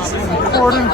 Recording.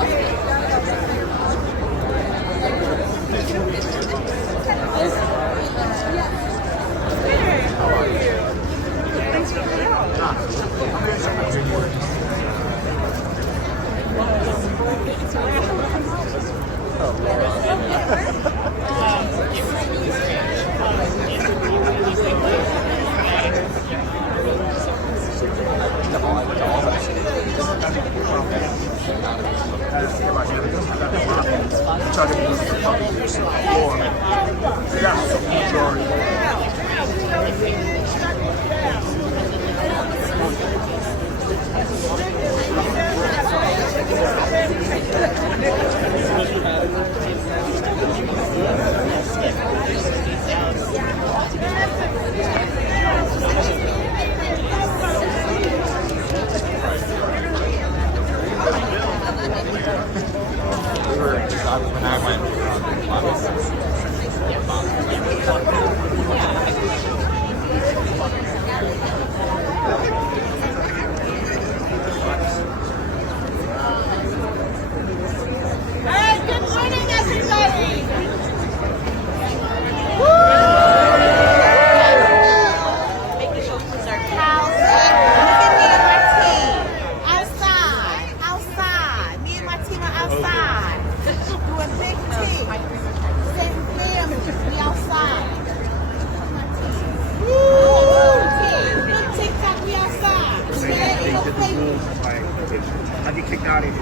I get kicked out of here. You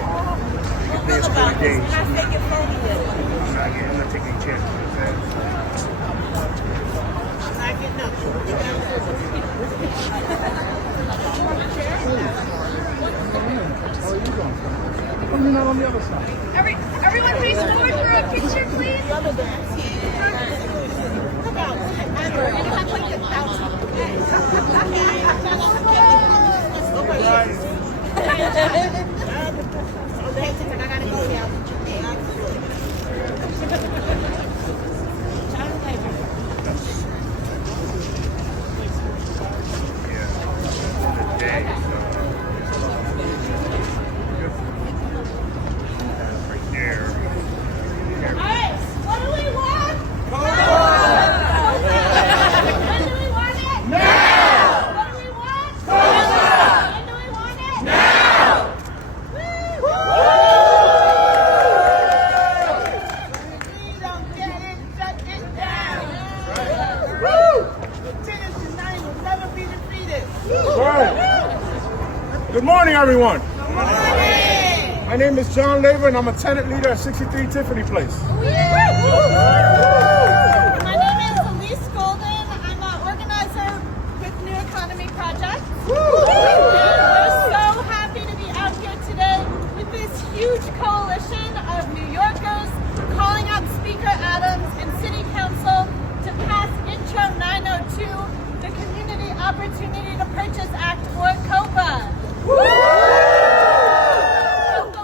can play us 40 days. I'm not taking any chances with that. I'm not getting up. How are you going? Why are you not on the other side? Everyone face forward for a picture, please. Look out. Okay, I gotta go now. Good morning, everyone. Good morning. My name is John Laver, and I'm a tenant leader at 63 Tiffany Place. My name is Elise Golden. I'm an organizer with New Economy Project. We're so happy to be out here today with this huge coalition of New Yorkers calling out Speaker Adams and City Council to pass Intro 902, the Community Opportunity to Purchase Act, or COPA. COPA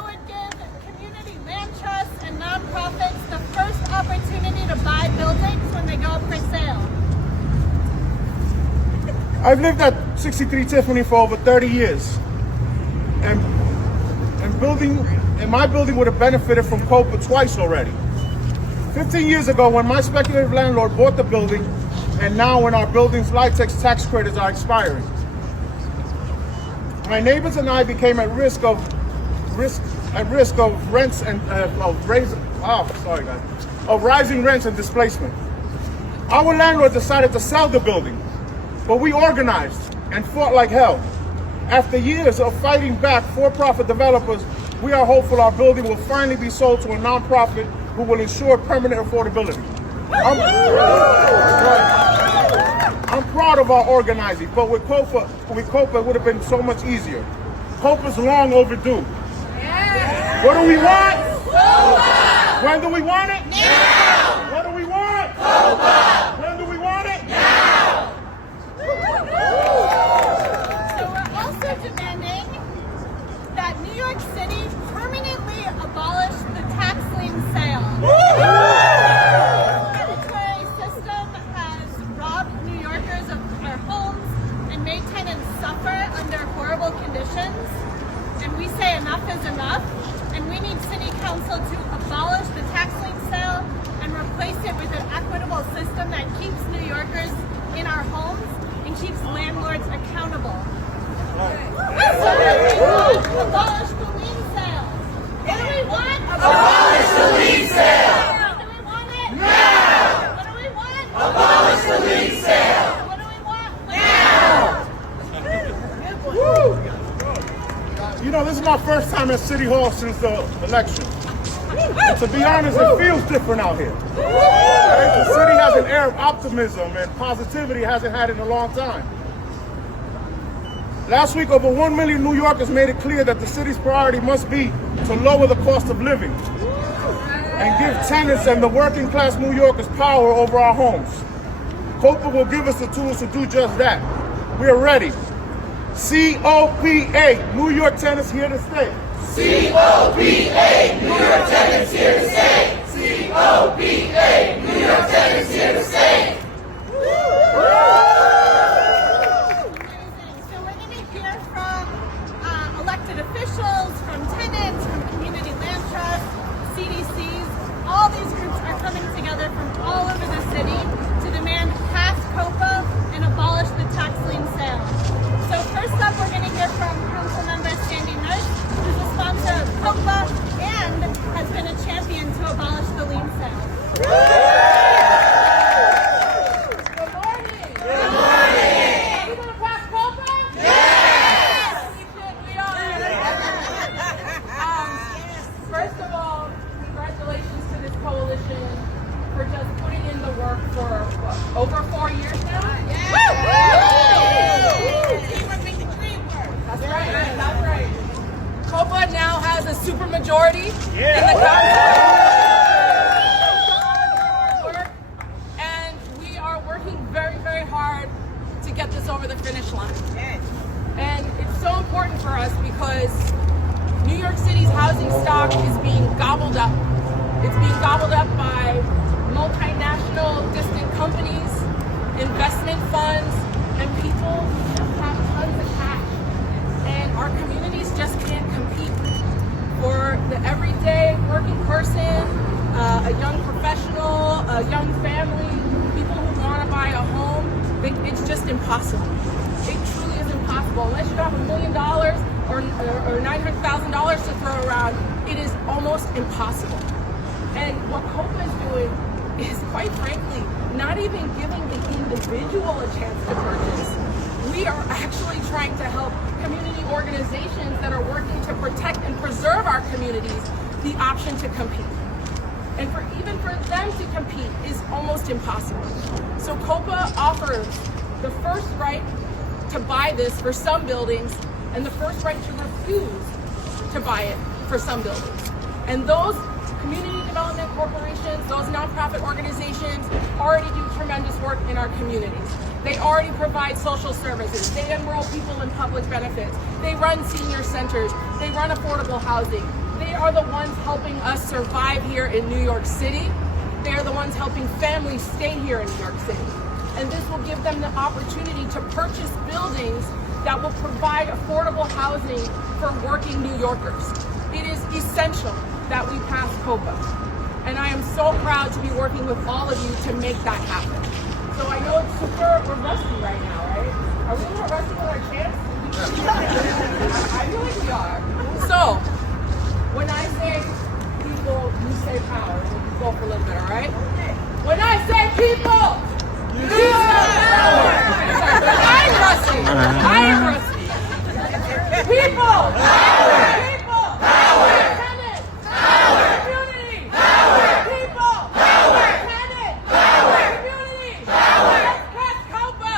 would give community land trusts and nonprofits the first opportunity to buy buildings when they go up for sale. I've lived at 63 Tiffany for over 30 years, and my building would have benefited from COPA twice already. 15 years ago, when my speculative landlord bought the building, and now when our building's LIHTC tax credits are expiring. My neighbors and I became at risk of rents and of rising rents and displacement. Our landlord decided to sell the building, but we organized and fought like hell. After years of fighting back for-profit developers, we are hopeful our building will finally be sold to a nonprofit who will ensure permanent affordability. I'm proud of our organizing, but with COPA it would have been so much easier. COPA's long overdue. Yeah. What do we want? COPA! When do we want it? Now! What do we want? COPA! When do we want it? Now! So we're also demanding that New York City permanently abolish the tax lien sale. Conditions, and we say enough is enough. council to abolish the tax lien sale and replace it with an equitable system that keeps New Yorkers in our homes and keeps landlords accountable. So we want abolish the lien sale. What do we want? Abolish the lien sale. When do we want it? Now. What do we want? Abolish the lien sale. What do we want? Now. You know, this is my first time at City Hall since the election. And to be honest, it feels different out here. Right? The city has an air of optimism and positivity it hasn't had in a long time. Last week, over 1 million New Yorkers made it clear that the city's priority must be to lower the cost of living and give tenants and the working class New Yorkers power over our homes. COPA will give us the tools to do just that. We are ready. COPA, New York tenants here to stay. COPA, New York tenants here to stay. COPA, New York tenants here to stay. Amazing. So we're going to hear from elected officials, from tenants, from community land trusts, CDCs. All these groups are coming together from all over the city to demand pass COPA and abolish the tax lien sale. So first up, we're going to hear from Councilmember Sandy Nurse, who's a sponsor of COPA and has been a champion to abolish the lien sale. Good morning. Good morning. Are we going to pass COPA? Yes. We are. First of all, congratulations to this coalition for just putting in the work for what, over 4 years now? That's right. That's right. COPA now has a supermajority in the council. And we are working very, very hard to get this over the finish line. And it's so important for us because New York City's housing stock is being gobbled up. It's being gobbled up by multinational, distant companies, investment funds, and people who just have tons of cash. And our communities just can't compete. For the everyday working person, a young professional, a young family, people who want to buy a home, it's just impossible. It truly is impossible. Unless you have $1 million or $900,000 to throw around, it is almost impossible. And what COPA is doing is, quite frankly, not even giving the individual a chance to purchase. We are actually trying to help community organizations that are working to protect and preserve our communities the option to compete. And even for them to compete is almost impossible. So COPA offers the first right to buy this for some buildings and the first right to refuse to buy it for some buildings. And those community development corporations, those nonprofit organizations already do tremendous work in our communities. They already provide social services. They enroll people in public benefits. They run senior centers. They run affordable housing. They are the ones helping us survive here in New York City. They are the ones helping families stay here in New York City. And this will give them the opportunity to purchase buildings that will provide affordable housing for working New Yorkers. It is essential that we pass COPA. And I am so proud to be working with all of you to make that happen. So I know it's we're rusty right now, right? Are we a little rusty with our chants? I feel like we are. So, when I say people, you say power. We'll go for a little bit, all right? When I say people, you say power. I'm rusty. I am rusty. People, power. People, power. Tenant, power. Community, power. People, power. Tenant, power. Community, power. Let's pass COPA.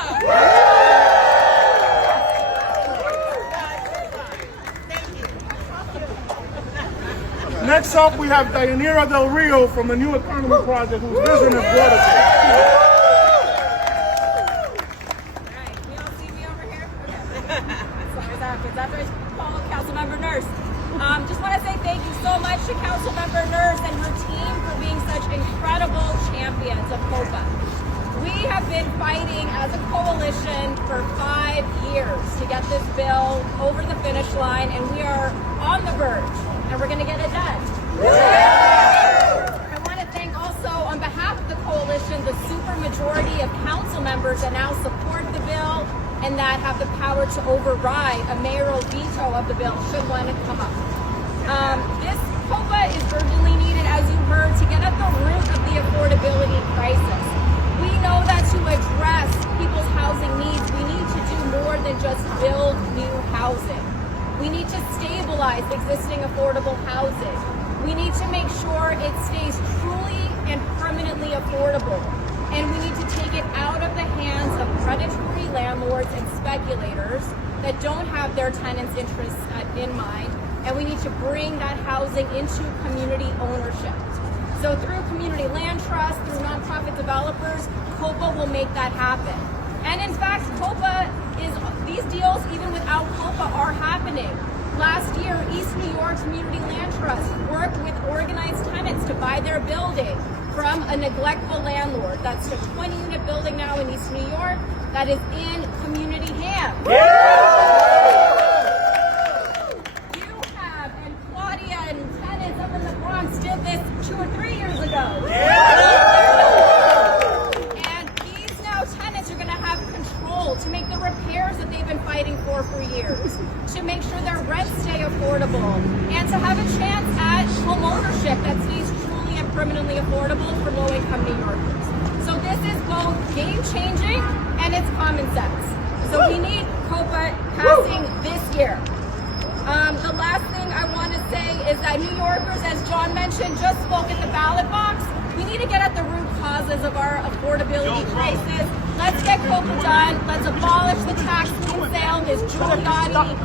Next up, we have Dayanira Del Rio from the New Economy Project, whose vision has brought us here. Alright, can y'all see me over here? Okay. After I follow Councilmember Nurse. Just want to say thank you so much to Councilmember Nurse and her team for being such incredible champions of COPA. We have been fighting as a coalition for 5 years to get this bill over the finish line, and we are on the verge, and we're going to get it done. or to override a mayoral veto of the bill should one come up. This COPA is urgently needed, as you heard, to get at the root of the affordability crisis. We know that to address people's housing needs, we need to do more than just build new housing. We need to stabilize existing affordable housing. We need to make sure it stays truly and permanently affordable. And we need to take it out of the hands of predatory landlords and speculators that don't have their tenants' interests in mind. And we need to bring that housing into community ownership. So through community land trust, through nonprofit developers, COPA will make that happen. And in fact, COPA these deals, even without COPA, are happening. Last year, East New York Community Land Trust worked with organized tenants to buy their building from a neglectful landlord. That's a 20-unit building now in East New York that is in community hands. You have, and Claudia and tenants up in the Bronx did this 2 or 3 years ago. And these now tenants are going to have control to make the repairs that they've been fighting for years, to make sure their rents stay affordable, and to have a chance at home ownership that stays truly and permanently affordable for low-income New Yorkers. So this is both game-changing and it's common sense. So we need COPA passing this year. The last thing I want to say is that New Yorkers, as John mentioned, just spoke at the ballot box. We need to get at the root causes of our affordability crisis. Let's get COPA done. Let's abolish the tax lien sale, this Giuliani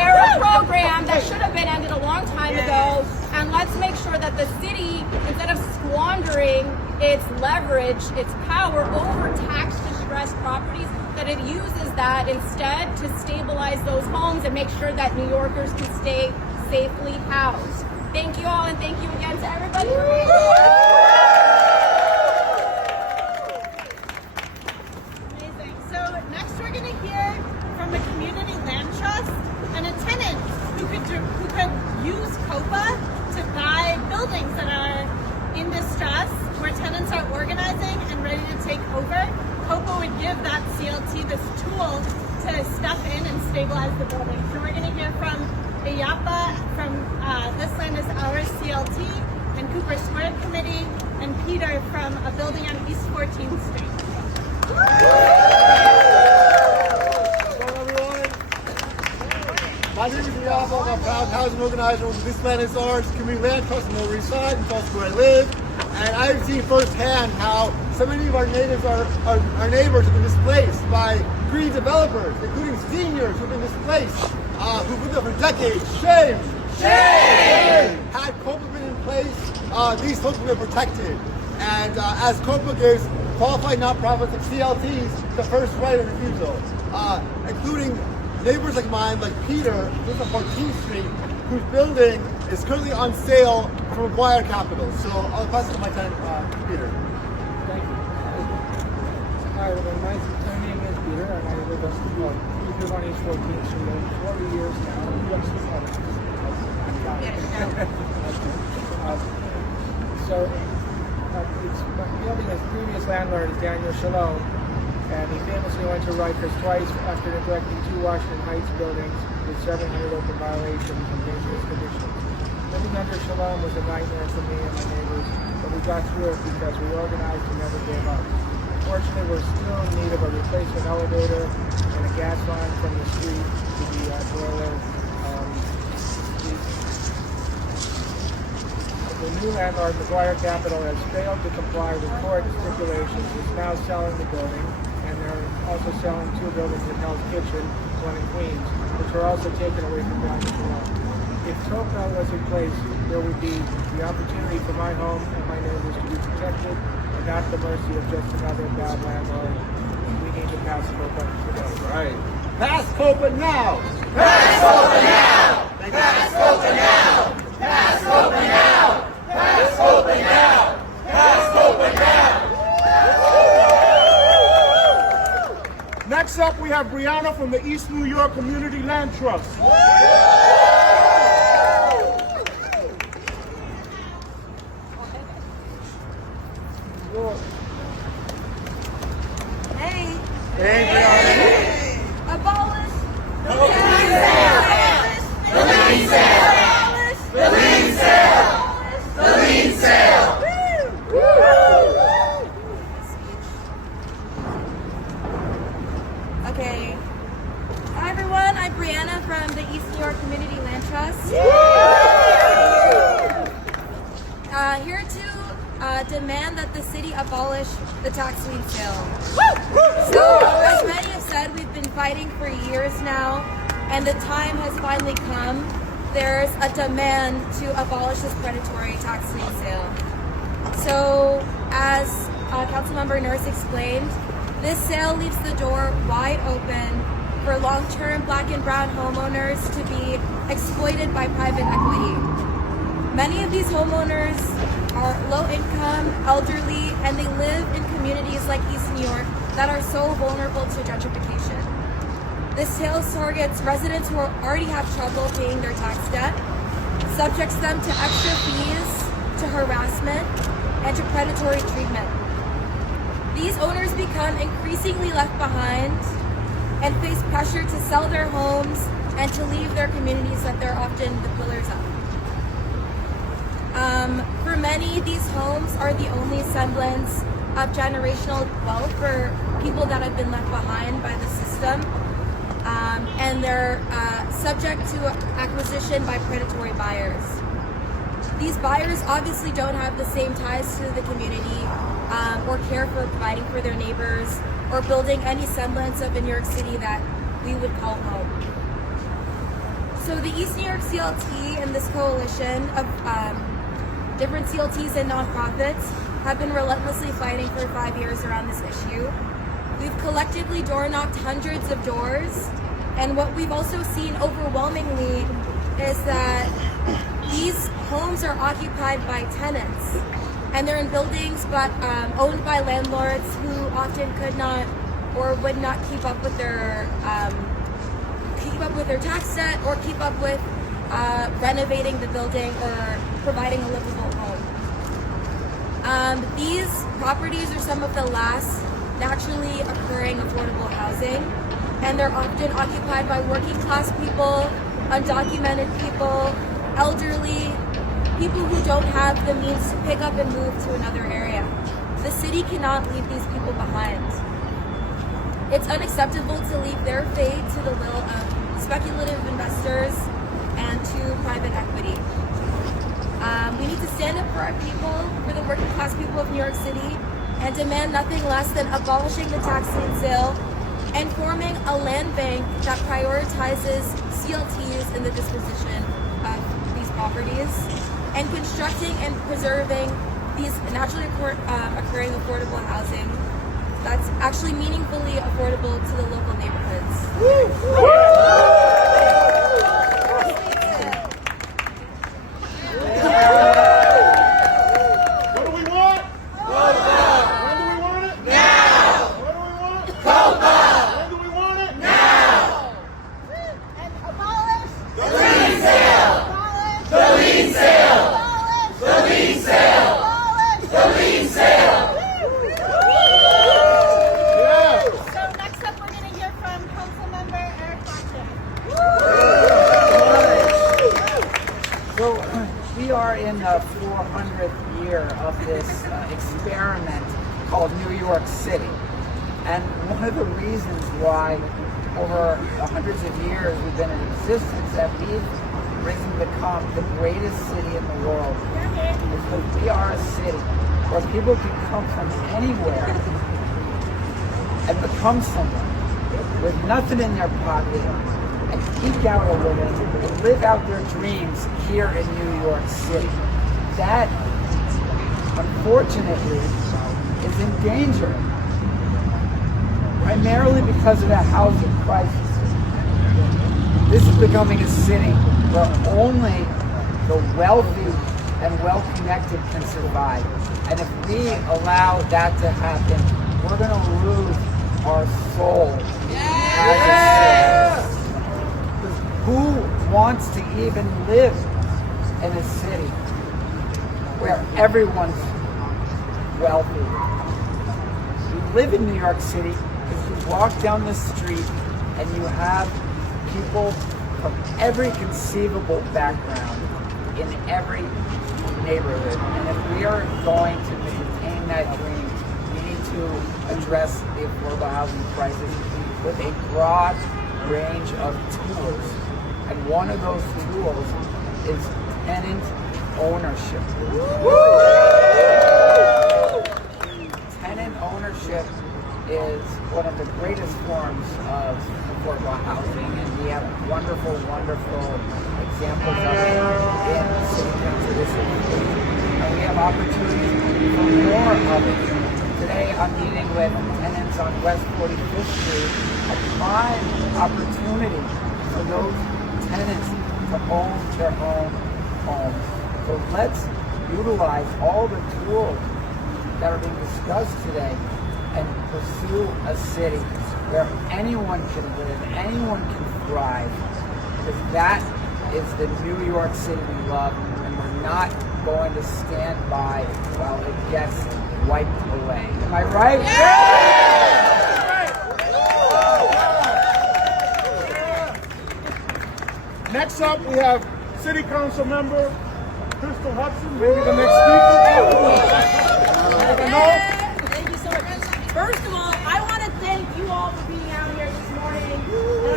era program that should have been ended a long time ago. And let's make sure that the city, instead of squandering its leverage, its power over tax-distressed properties, that it uses that instead to stabilize those homes and make sure that New Yorkers can stay safely housed. Thank you all, and thank you again to everybody for being here. Amazing. So next we're going to hear from a community land trust and a tenant who could use COPA to buy buildings that are in distress, where tenants are organizing and ready to take over. COPA would give that CLT this tool to step in and stabilize the building. So we're going to hear from Iyapa from This Land Is Ours CLT and Cooper Square Committee, and Peter from a building on East 14th Street. Hello everyone. My name is Iyapa. I'm a proud housing organizer with This Land Is Ours Community Land Trust in the Lower East Side, and that's where I live. And I've seen firsthand how so many of our neighbors have been displaced by greedy developers, including seniors who've been displaced, who've been there for decades. Shame! Shame! Had COPA been in place, these folks would have been protected. And as COPA gives qualified nonprofits like CLTs the first right of refusal, including neighbors like mine, like Peter, who's on 14th Street, whose building is currently on sale from Acquire Capital. So I'll pass it to my tenant, Peter. Thank you. Hi everyone, my name is Peter and I live on East 14th Street for 40 years now. My building, his previous landlord is Daniel Shalom, and he famously went to Rikers twice after neglecting 2 Washington Heights buildings with 700 open violations and dangerous conditions. Living under Shalom was a nightmare for me and my neighbors, but we got through it because we organized and never gave up. Unfortunately, we're still in need of a replacement elevator and a gas line from the street to the boiler. The new landlord, Acquire Capital, has failed to comply with court stipulations. Is now selling the building, and they're also selling 2 buildings in Hell's Kitchen, one in Queens, which are also taken away from Daniel Shalom. If COPA was in place, there would be the opportunity for my home and my neighbors to be protected and not the mercy of just another bad landlord. We need to pass COPA today. Right. Pass COPA now! Pass COPA now! Pass COPA now! Pass COPA now! Pass COPA now! Pass COPA now! Next up, we have Brianna from the East New York Community Land Trust. Hey. Hey, Brianna. demand that the city abolish the tax lien sale. So, as many have said, we've been fighting for years now, and the time has finally come. There's a demand to abolish this predatory tax lien sale. So, as Councilmember Nurse explained, this sale leaves the door wide open for long-term black and brown homeowners to be exploited by private equity. Many of these homeowners are low income, elderly, and they live in communities like East New York that are so vulnerable to gentrification. This sale targets residents who already have trouble paying their tax debt, subjects them to extra fees, to harassment, and to predatory treatment. These owners become increasingly left behind and face pressure to sell their homes and to leave their communities that they're often the pillars of. For many, these homes are the only semblance of generational wealth for people that have been left behind by the system, and they're subject to acquisition by predatory buyers. These buyers obviously don't have the same ties to the community or care for providing for their neighbors or building any semblance of a New York City that we would call home. So the East New York CLT and this coalition of different CLTs and nonprofits have been relentlessly fighting for 5 years around this issue. We've collectively door-knocked hundreds of doors, and what we've also seen overwhelmingly is that these homes are occupied by tenants, and they're in buildings but owned by landlords who often could not or would not keep up with their tax debt or keep up with renovating the building or providing a livable home. These properties are some of the last naturally occurring affordable housing, and they're often occupied by working class people, undocumented people, elderly, people who don't have the means to pick up and move to another area. The city cannot leave these people behind. It's unacceptable to leave their fate to the will of speculative investors and to private equity. We need to stand up for our people, for the working class people of New York City, and demand nothing less than abolishing the tax lien sale and forming a land bank that prioritizes CLTs in the disposition of these properties, and constructing and preserving these naturally occurring affordable housing that's actually meaningfully affordable to the local neighborhoods. What do we want? COPA. When do we want it? Now. What do we want? COPA. When do we want it? Now. And abolish The lien sale. abolish The lien sale. abolish The lien sale. abolish The lien sale. Yes. So next up we're going to hear from Councilmember Eric Blackton. So we are in the 400th year of this experiment called New York City. And one of the reasons why over hundreds of years we've been in existence, that we've risen to become the greatest city in the world, is because we are a city where people can come from anywhere and become someone with nothing in their pocket and eke out a living and live out their dreams here in New York City. That, unfortunately, is in danger, primarily because of the housing crisis. This is becoming a city where only the wealthy and well-connected can survive. And if we allow that to happen, we're going to lose our soul as a city. Because who wants to even live in a city where everyone's wealthy? You live in New York City because you walk down the street and you have people from every conceivable background in every neighborhood. And if we are going to maintain that dream, we need to address the affordable housing crisis with a broad range of tools. And one of those tools is tenant ownership. ownership is one of the greatest forms of affordable housing, and we have wonderful, wonderful examples of it in the city council district. And we have opportunities for more of it. Today I'm meeting with tenants on West 45th Street, a prime opportunity for those tenants to own their own homes. So let's utilize all the tools that are being discussed today and pursue a city where anyone can live, anyone can thrive, because that is the New York City we love, and we're not going to stand by while it gets wiped away. Am I right? Yeah! Next up, we have City Council member Crystal Hudson, maybe the next speaker. Thank you so much. First of all, I want to thank you all for being out here this morning, and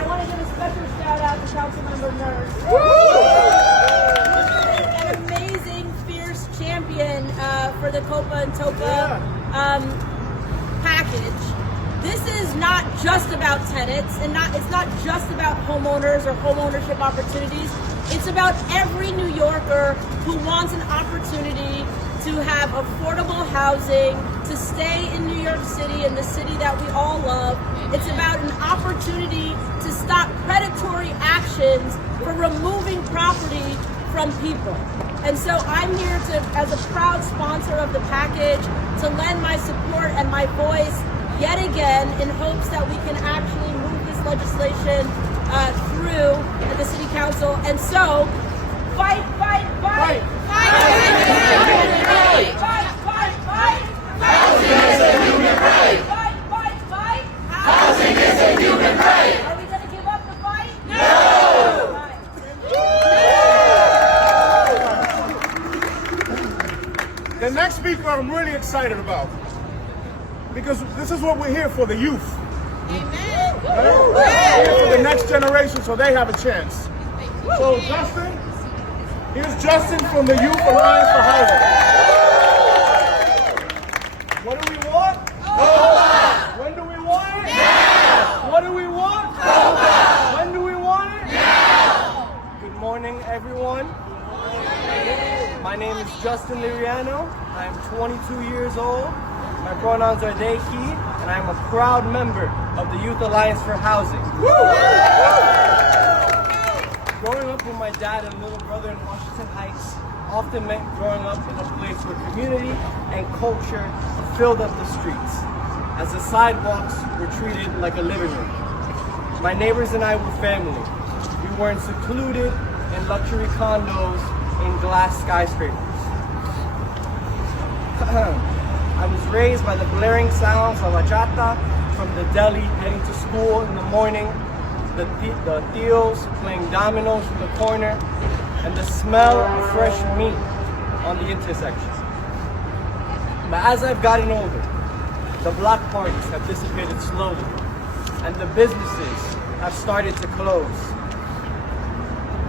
I want to give a special shout out to Councilmember Nurse. An amazing, fierce champion for the COPA and TOPA package. This is not just about tenants, and it's not just about homeowners or homeownership opportunities. It's about every New Yorker who wants an opportunity to have affordable housing, to stay in New York City, in the city that we all love. It's about an opportunity to stop predatory actions for removing property from people. And so I'm here to, as a proud sponsor of the package, to lend my support and my voice yet again in hopes that we can actually move this legislation through at the City Council. And so, fight, fight, fight! Fight! Fight! Fight! Fight! Housing is a human right. Fight! Fight! Fight! Housing is a human right. Are we going to give up the fight? No! The next speaker I'm really excited about, because this is what we're here for, the youth. Amen. We're here for the next generation so they have a chance. So Justin, here's Justin from the Youth Alliance for Housing. What do we want? COPA! When do we want it? Now! What do we want? COPA! When do we want it? Now! Good morning, everyone. My name is Justin Liriano. I am 22 years old. My pronouns are they, he, and I am a proud member of the Youth Alliance for Housing. Growing up with my dad and little brother in Washington Heights often meant growing up in a place where community and culture filled up the streets, as the sidewalks were treated like a living room. My neighbors and I were family. We weren't secluded in luxury condos in glass skyscrapers. I was raised by the blaring sounds of bachata from the deli heading to school in the morning, the tios playing dominoes in the corner, and the smell of fresh meat on the intersection. But as I've gotten older, the block parties have dissipated slowly, and the businesses have started to close.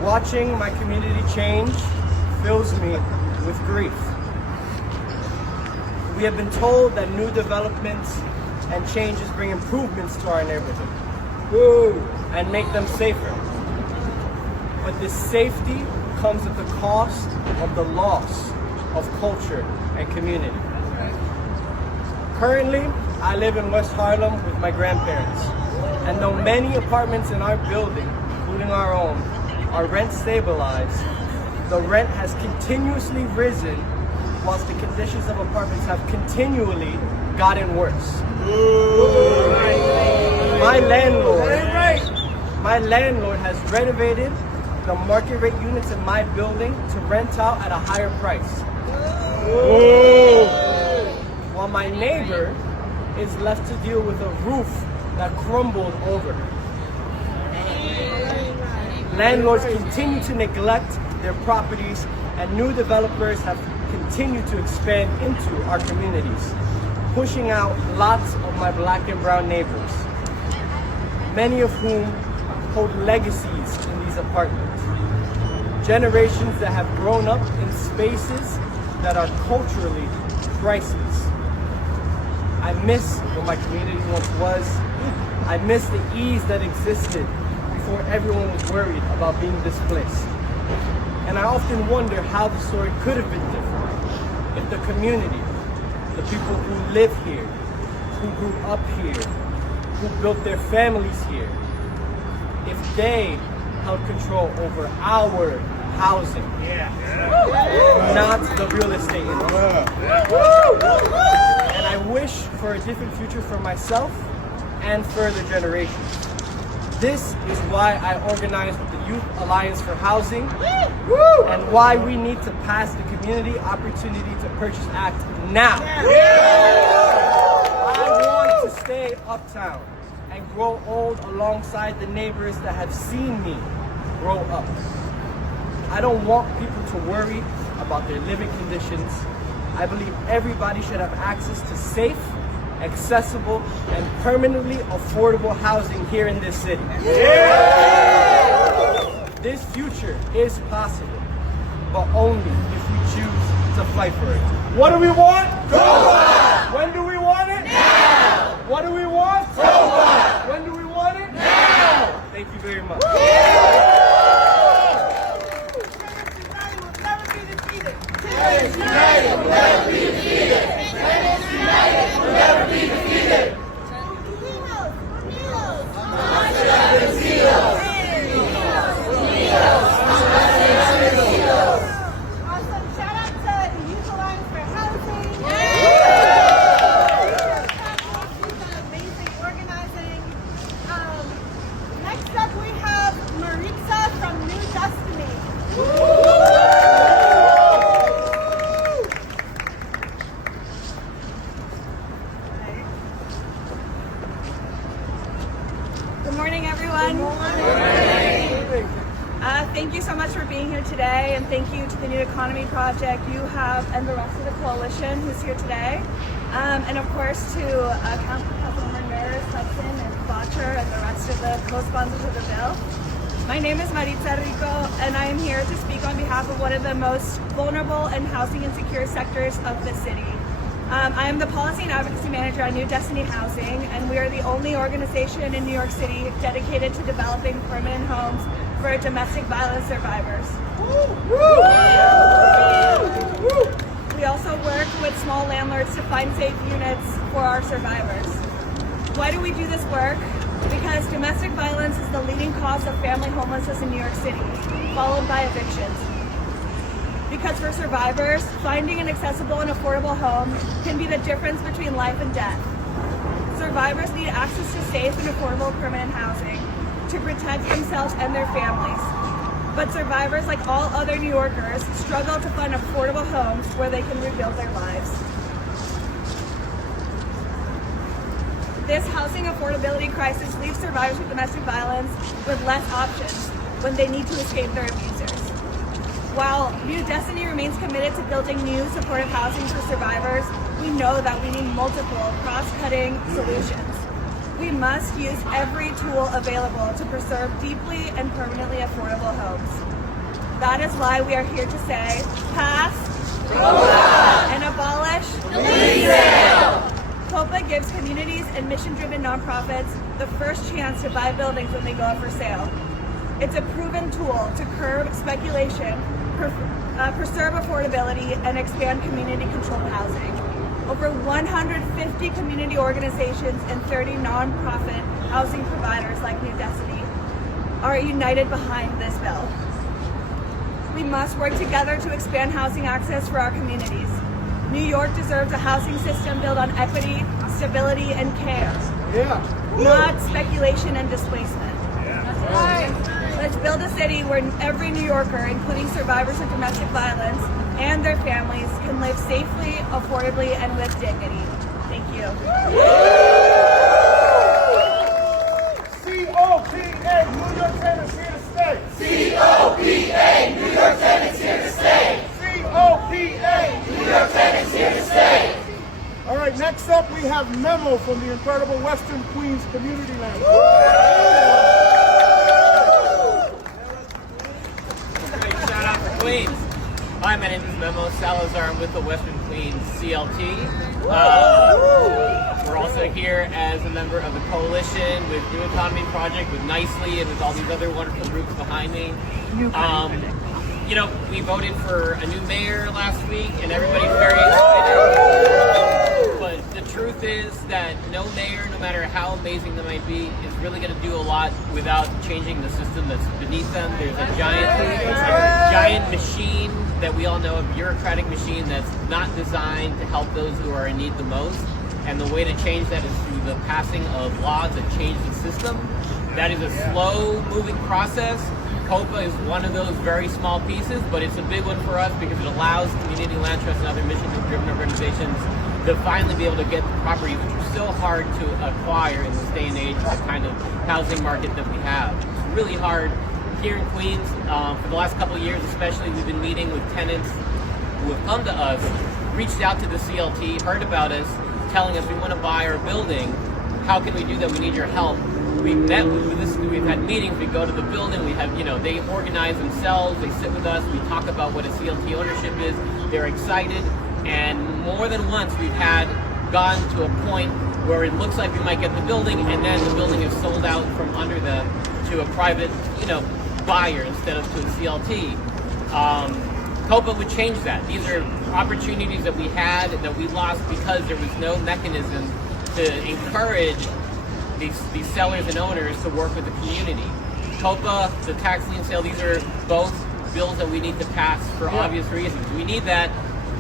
Watching my community change fills me with grief. We have been told that new developments and changes bring improvements to our neighborhood and make them safer. But this safety comes at the cost of the loss of culture and community. Currently, I live in West Harlem with my grandparents, and though many apartments in our building, including our own, are rent stabilized, the rent has continuously risen whilst the conditions of apartments have continually gotten worse. My landlord has renovated the market rate units in my building to rent out at a higher price. While my neighbor is left to deal with a roof that crumbled over her. Landlords continue to neglect their properties, and new developers have continued to expand into our communities, pushing out lots of my black and brown neighbors, many of whom hold legacies in these apartments. Generations that have grown up in spaces that are culturally priceless. I miss what my community once was. I miss the ease that existed before everyone was worried about being displaced. And I often wonder how the story could have been different if the community, the people who live here, who grew up here, who built their families here, if they held control over our housing, not the real estate industry. And I wish for a different future for myself and further generations. This is why I organized with the Youth Alliance for Housing and why we need to pass the Community Opportunity to Purchase Act now. I want to stay uptown and grow old alongside the neighbors that have seen me grow up. I don't want people to worry about their living conditions. I believe everybody should have access to safe, accessible, and permanently affordable housing here in this city. This future is possible, but only if we choose to fight for it. What do we want? COPA! When do we want it? Now! What do we want? COPA! When do we want it? Now! Thank you very much. Tenants United will never be defeated. Tenants United will never be defeated. Awesome. Shout out to the Youth Alliance for Housing. She's done amazing organizing. Next up we have Maritza from New Destiny. Good morning, everyone. Good morning. Thank you so much for being here today, and thank you to the New Economy Project, you have, and the rest of the coalition who's here today. And of course to Councilmember Nurse, Hudson, and Botcher, and the rest of the co-sponsors of the bill. My name is Maritza Rico, and I am here to speak on behalf of one of the most vulnerable and housing insecure sectors of the city. I am the Policy and Advocacy Manager at New Destiny Housing, and we are the only organization in New York City dedicated to developing permanent homes for domestic violence survivors. We also work with small landlords to find safe units for our survivors. Why do we do this work? Because domestic violence is the leading cause of family homelessness in New York City, followed by evictions. Because for survivors, finding an accessible and affordable home can be the difference between life and death. Survivors need access to safe and affordable permanent housing to protect themselves and their families. But survivors, like all other New Yorkers, struggle to find affordable homes where they can rebuild their lives. This housing affordability crisis leaves survivors of domestic violence with less options when they need to escape their abusers. While New Destiny remains committed to building new supportive housing for survivors, we know that we need multiple cross-cutting solutions. We must use every tool available to preserve deeply and permanently affordable homes. That is why we are here to say, pass COPA and abolish the lease sale. COPA gives communities and mission-driven nonprofits the first chance to buy buildings when they go up for sale. It's a proven tool to curb speculation, preserve affordability, and expand community-controlled housing. Over 150 community organizations and 30 nonprofit housing providers like New Destiny are united behind this bill. We must work together to expand housing access for our communities. New York deserves a housing system built on equity, stability, and care, not speculation and displacement. Let's build a city where every New Yorker, including survivors of domestic violence and their families, can live safely, affordably, and with dignity. Thank you. COPA, New York tenants here to stay. COPA, New York tenants here to stay. COPA, New York tenants here to stay. All right, next up we have Memo from the incredible Western Queens Community Land. Shout out to Queens. Hi, my name is Memo Salazar. I'm with the Western Queens CLT. We're also here as a member of the coalition with New Economy Project, with Nicely, and with all these other wonderful groups behind me. You know, we voted for a new mayor last week, and everybody's very excited. But the truth is that no mayor, no matter how amazing they might be, is really going to do a lot without changing the system that's beneath them. There's a giant machine that we all know, a bureaucratic machine that's not designed to help those who are in need the most. And the way to change that is through the passing of laws that change the system. That is a slow-moving process. COPA is one of those very small pieces, but it's a big one for us because it allows community land trusts and other mission-driven organizations to finally be able to get the properties which are so hard to acquire in this day and age, the kind of housing market that we have. It's really hard here in Queens. For the last couple of years especially, we've been meeting with tenants who have come to us, reached out to the CLT, heard about us, telling us we want to buy our building. How can we do that? We need your help. We've met with this, we've had meetings, we go to the building, we have, they organize themselves, they sit with us, we talk about what a CLT ownership is, they're excited, and more than once we've gone to a point where it looks like we might get the building, and then the building is sold out from under them to a private, buyer instead of to a CLT. COPA would change that. These are opportunities that we had that we lost because there was no mechanism to encourage these sellers and owners to work with the community. COPA, the tax lien sale, these are both bills that we need to pass for obvious reasons. We need that.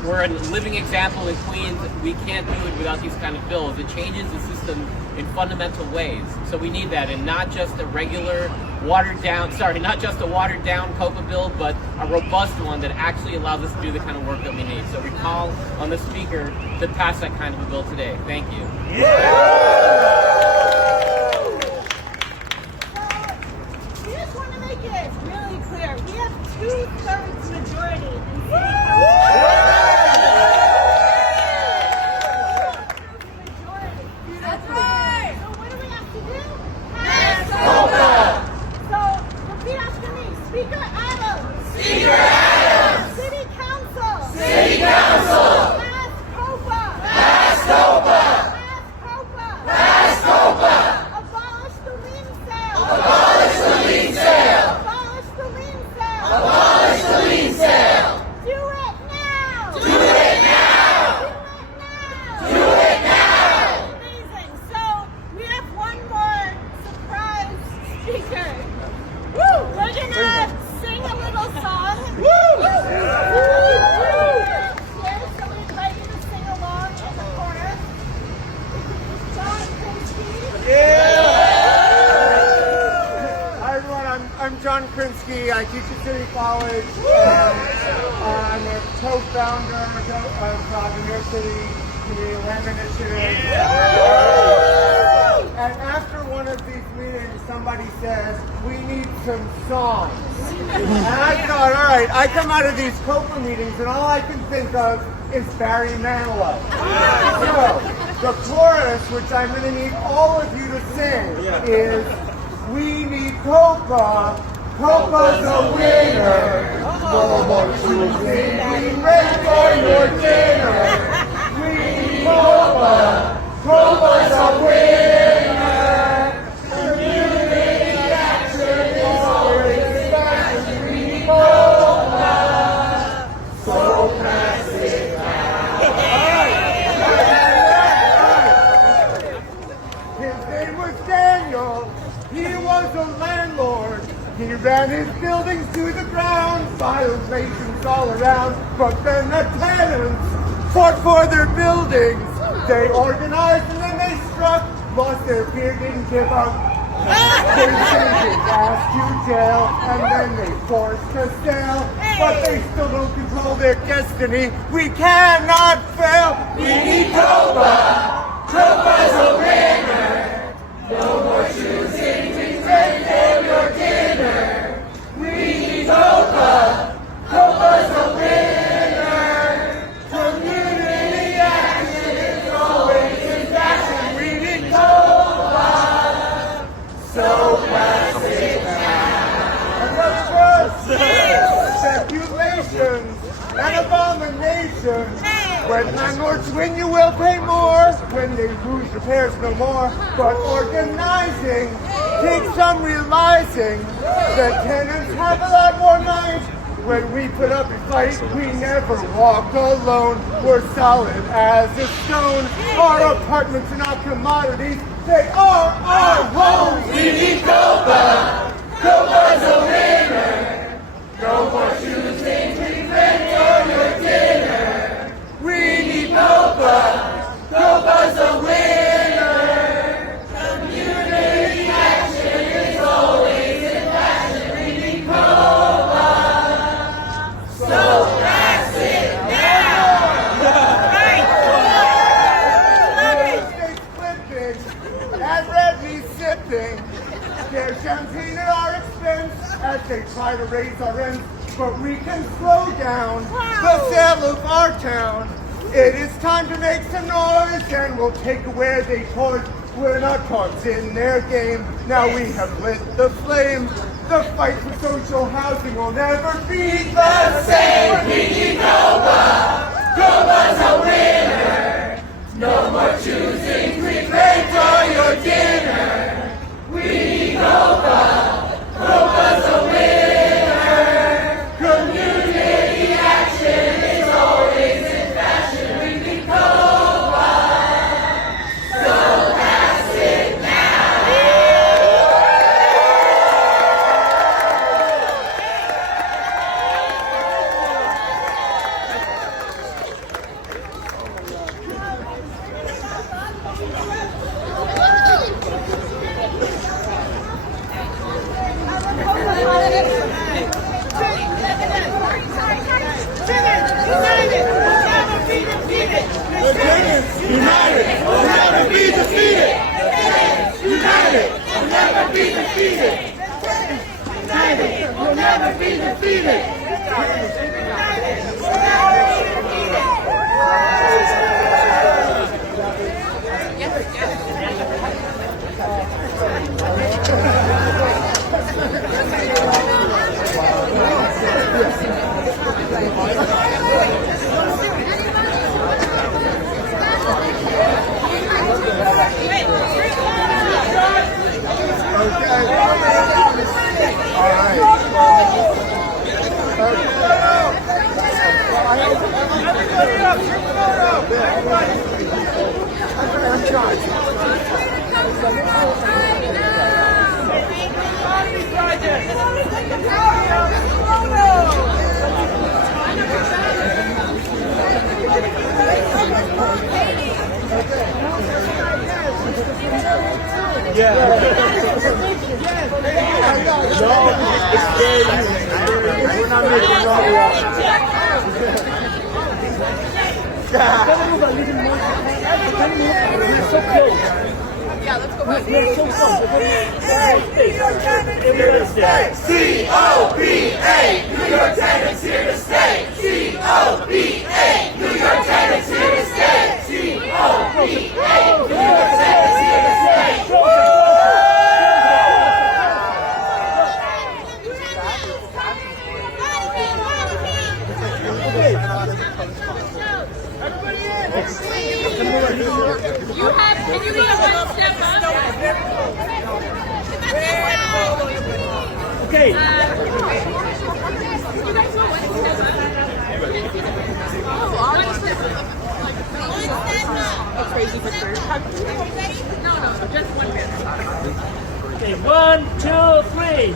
We're a living example in Queens. We can't do it without these kind of bills. It changes the system in fundamental ways. So we need that, and not just a regular not just a watered down COPA bill, but a robust one that actually allows us to do the kind of work that we need. So we call on the speaker to pass that kind of a bill today. Thank you. We just want to make it really clear. We have 2/3 majority in city council. That's right. So what do we have to do? Pass COPA. So repeat after me. Speaker Adams. Speaker Adams. City Council. City Council. Pass COPA. Pass COPA. Pass COPA. Pass COPA. Abolish the lien sale. Abolish the lien sale. Abolish the lien sale. Abolish the lien sale. Do it now. Do it now. Do it now. Do it now. Amazing. So we have one more surprise speaker. Woo! We're gonna sing a little song. Woo! So we invite you to sing along in the corner. John Krinsky. Hi everyone, I'm John Krinsky. I teach at City College. I'm a co-founder of the New York City Community Land Initiative. And after one of these meetings, somebody says, we need some songs. And I thought, all right, I come out of these COPA meetings and all I can think of is Barry Manilow. So, the chorus, which I'm going to need all of you to sing, is, we need COPA, COPA's a winner. No more choosing, we ready for your dinner. We need COPA, COPA's a winner. Community action is always fashion. We need COPA, so pass it now. His name was Daniel. He was a landlord. He ran his buildings to the ground, violations all around. But then the tenants fought for their buildings. They organized and then they struck, lost their fear, didn't give up. They sent his ass to jail, and then they forced to sell. But they still don't control their destiny. We cannot fail. We need COPA. COPA's a winner. No more choosing, we ready for your dinner. We need COPA. COPA's a winner. Community action is always in fashion. We need COPA. So pass it now. Another verse. Speculation regulations and abominations. When landlords win, you will pay more. When they lose, repairs no more. But organizing takes some realizing that tenants have a lot more might. When we put up a fight, we never walk alone. We're solid as a stone. Our apartments are not commodities. They are our homes. We need COPA. COPA's a winner. No more choosing treatment for your dinner. We need COPA. COPA's a winner. Community action is always in fashion. We need COPA. So pass it now. Right. Flipping and red meat sipping. There's champagne at our expense as they try to raise our rents, but we can slow down the sale of our town. It is time to make some noise, and we'll take away they toys. We're not cards in their game. Now we have lit the flame. The fight for social housing will never be the same. We need COPA. COPA's a winner. No more choosing treatment for your dinner. We need COPA. COPA's a winner. Community action is always in fashion. We need COPA. So pass it now. United will never be defeated. United will never be defeated. United will never be defeated. Yeah, let's go back. C-O-P-A, New York tenants here to stay. C-O-P-A, New York tenants here to stay. C-O-P-A, New York tenants here to stay. You have, can you be one step up? Okay. You guys go one step up. One step up. Like, crazy for third. No, just one bit. Okay, 1, 2, 3.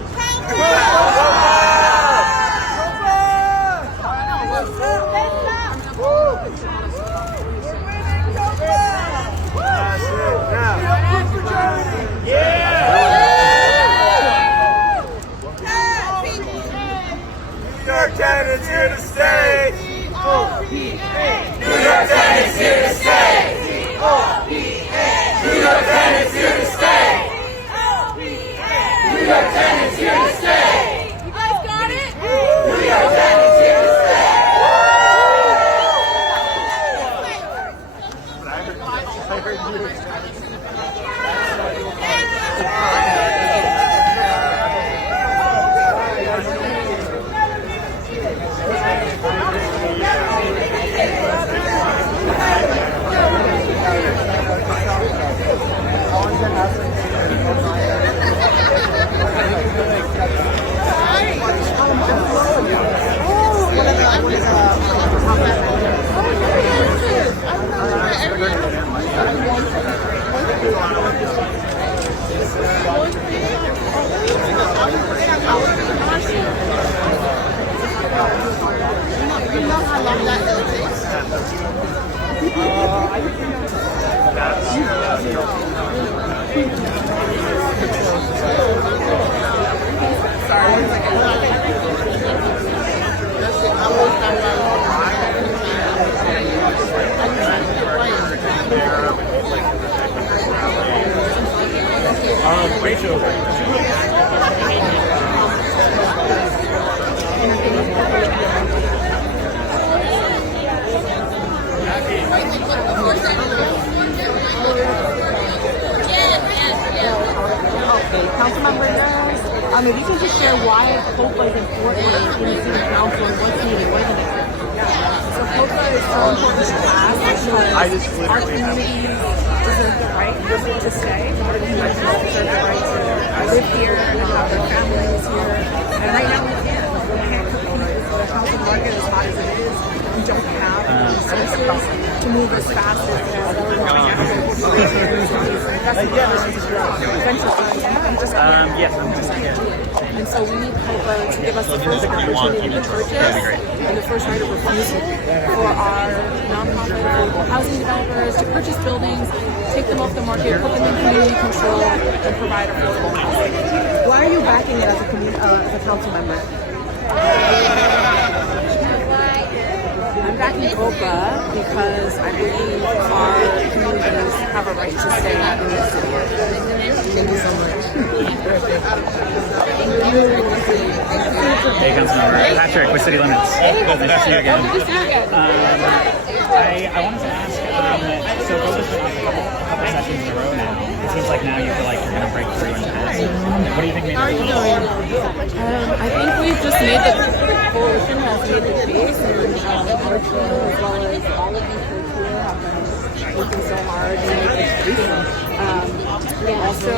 know how long that hill takes? Sorry, 1 second. Rachel. Okay, Councilmember Nurse, if you can just share why COPA is important in the city council and what's needed, what is it? So COPA is so important to us because our communities deserve the right to stay. Our communities deserve the right to live here and have their families here. And right now we can't. We can't compete with the housing market as hot as it is. We don't have the resources to move as fast as we're going after corporations or venture funds. Yes, I'm just here. And so we need COPA to give us the first opportunity to purchase and the first right of refusal for our nonprofit affordable housing developers to purchase buildings, take them off the market, put them in community control, and provide affordable housing. Why are you backing it as a council member? I'm backing COPA because I believe our communities have a right to stay in this city. Thank you so much. Hey, Councilmember Patrick with City Limits. Nice to see you again. I wanted to ask, so COPA's been on a couple sessions in a row now. It seems like now you feel like you're going to break through into this. What do you think? How are you doing? I think we've just made the coalition has made the case, and our team, as well as all of these folks here, have been working so hard to make this case. We also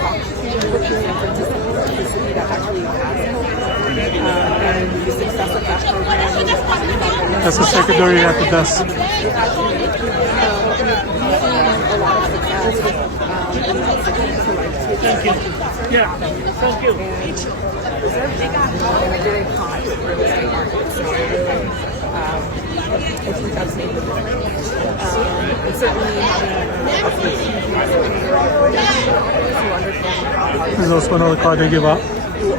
talked to different participants in the city that actually has COPA, and the success of that program. That's the secretary at the desk. We've seen a lot of success in the city to take Yeah, thank you. in a very hot real estate market. So I think that's made the difference. And certainly having There's also another card they give out. who are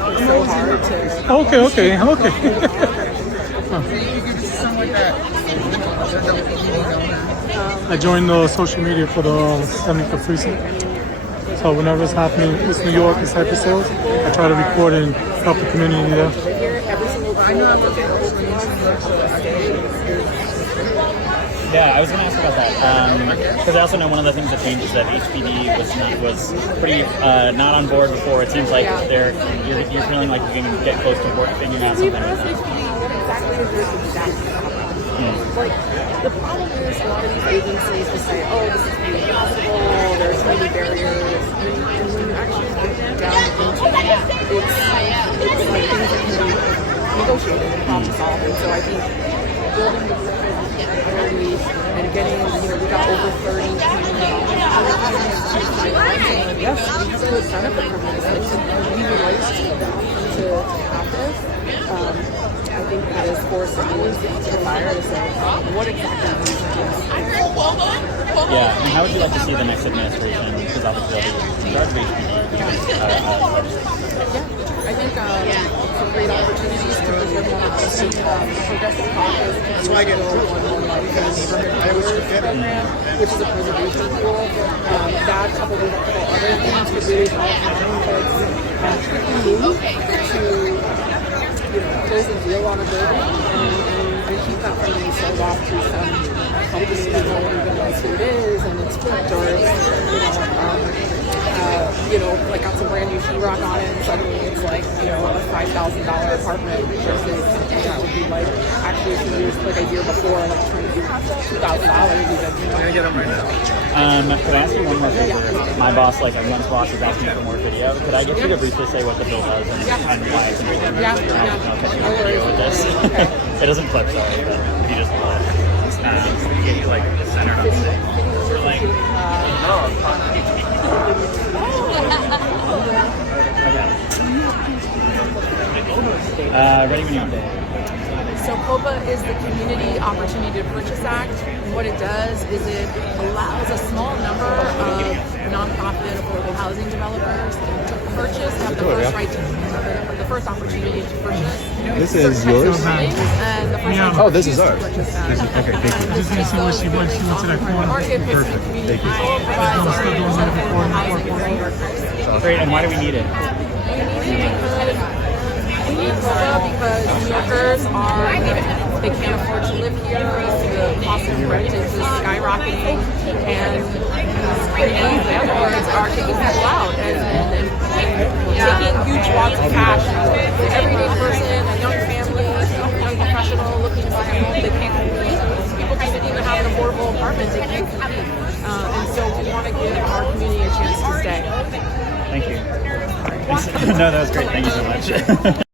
working so hard to Okay. I joined the social media for the 75th precinct. So whenever it's happening, it's New York, it's episodes, I try to record and help the community there. Yeah, I was going to ask about that because I also know one of the things that changed is that HPD was pretty not on board before. It seems like you're feeling like you can get close to figuring out something. Like, the problem is a lot of these agencies just say, oh, this is really impossible, there's so many barriers, and when you actually get down into it, it's like things that can be negotiated and problem solved. And so I think building the bridges early and getting, we got over 30 community opportunities to finalize, and yes, we have a good benefit from this. We would like to have this. I think that is forced everyone's to the fire to say, what exactly do you suggest? Yeah, and how would you like to see the next administration, because obviously they'll be in charge of HPD? I think it's a great opportunity to preserve more progressive caucus. That's why I get program, which is a preservation tool. That coupled with a couple other things could really help nonprofits to close the deal on a building and keep that from being sold off to some company that no one even knows who it is, and it's flipped, or it's, like got some brand new sheetrock on it, and suddenly it's like, a $5,000 apartment versus something that would be like actually a few years, like a year before, like trying to do $2,000 even. Could I ask you one more favor? My boss, like everyone's boss, is asking for more video. Could I get you to briefly say what the bill does and why it's important? No worries with this. It doesn't clip, sorry, but if you just get you like centered on things. Like, ready when you are. So COPA is the Community Opportunity to Purchase Act. And what it does is it allows a small number of nonprofit affordable housing developers to purchase, have the first right to, the first opportunity to purchase. This is yours? And the first Oh, this is ours. okay, thank you. Just need to see where she went. She went to that corner. Perfect. Thank you. Great, and why do we need it? We need COPA because New Yorkers they can't afford to live here. The cost of rent is just skyrocketing, and landlords are kicking people out and taking huge wads of cash. The everyday person, a young family, a young professional looking to buy a home, they can't compete. People can't even have an affordable apartment, they can't compete. And so we want to give our community a chance to stay. Thank you. No, that was great. Thank you so much.